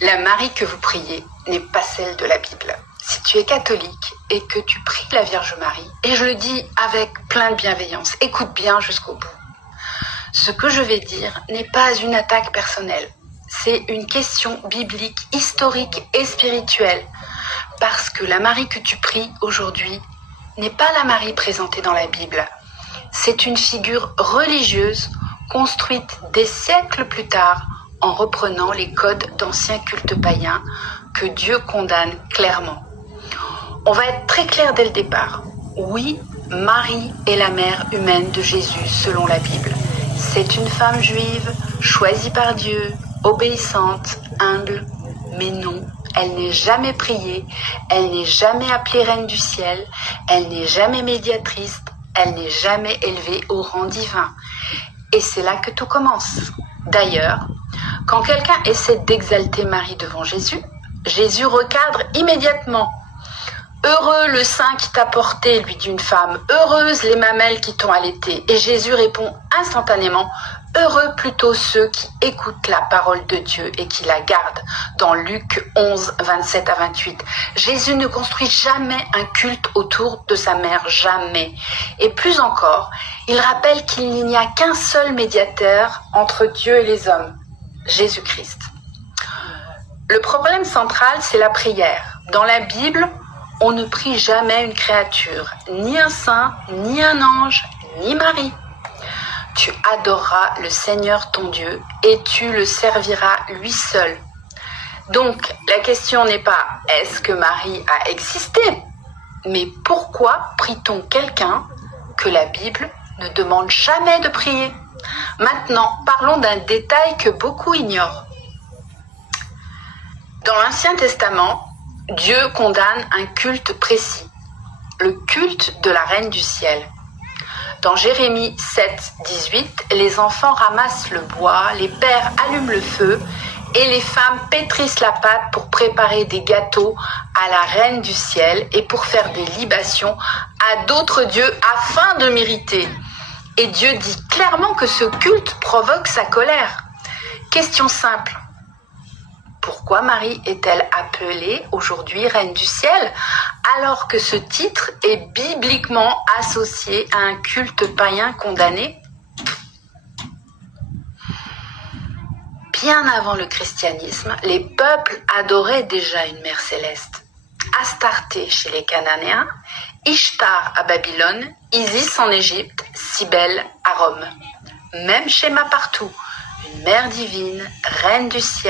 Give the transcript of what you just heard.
La Marie que vous priez n'est pas celle de la Bible. Si tu es catholique et que tu pries la Vierge Marie, et je le dis avec plein de bienveillance, écoute bien jusqu'au bout. Ce que je vais dire n'est pas une attaque personnelle. C'est une question biblique, historique et spirituelle. Parce que la Marie que tu pries aujourd'hui n'est pas la Marie présentée dans la Bible. C'est une figure religieuse construite des siècles plus tard en reprenant les codes d'anciens cultes païens que Dieu condamne clairement. On va être très clair dès le départ. Oui, Marie est la mère humaine de Jésus selon la Bible. C'est une femme juive, choisie par Dieu, obéissante, humble, mais non, elle n'est jamais priée, elle n'est jamais appelée reine du ciel, elle n'est jamais médiatrice, elle n'est jamais élevée au rang divin. Et c'est là que tout commence. D'ailleurs, quand quelqu'un essaie d'exalter Marie devant Jésus, Jésus recadre immédiatement. Heureux le sein qui t'a porté, lui dit une femme, heureuses les mamelles qui t'ont allaité. Et Jésus répond instantanément, heureux plutôt ceux qui écoutent la parole de Dieu et qui la gardent. Dans Luc 11, 27 à 28. Jésus ne construit jamais un culte autour de sa mère, jamais. Et plus encore, il rappelle qu'il n'y a qu'un seul médiateur entre Dieu et les hommes, Jésus-Christ. Le problème central, c'est la prière. Dans la Bible, on ne prie jamais une créature, ni un saint, ni un ange, ni Marie. Tu adoreras le Seigneur ton Dieu et tu le serviras lui seul. Donc, la question n'est pas « est-ce que Marie a existé ?» mais pourquoi prie-t-on quelqu'un que la Bible ne demande jamais de prier? Maintenant, parlons d'un détail que beaucoup ignorent. Dans l'Ancien Testament, Dieu condamne un culte précis, le culte de la Reine du Ciel. Dans Jérémie 7, 18, les enfants ramassent le bois, les pères allument le feu et les femmes pétrissent la pâte pour préparer des gâteaux à la Reine du Ciel et pour faire des libations à d'autres dieux afin de mériter. Et Dieu dit clairement que ce culte provoque sa colère. Question simple. Pourquoi Marie est-elle appelée aujourd'hui Reine du Ciel alors que ce titre est bibliquement associé à un culte païen condamné? Bien avant le christianisme, les peuples adoraient déjà une mère céleste. Astarté chez les Cananéens, Ishtar à Babylone, Isis en Égypte, Cybèle à Rome. Même schéma partout, une mère divine, Reine du Ciel,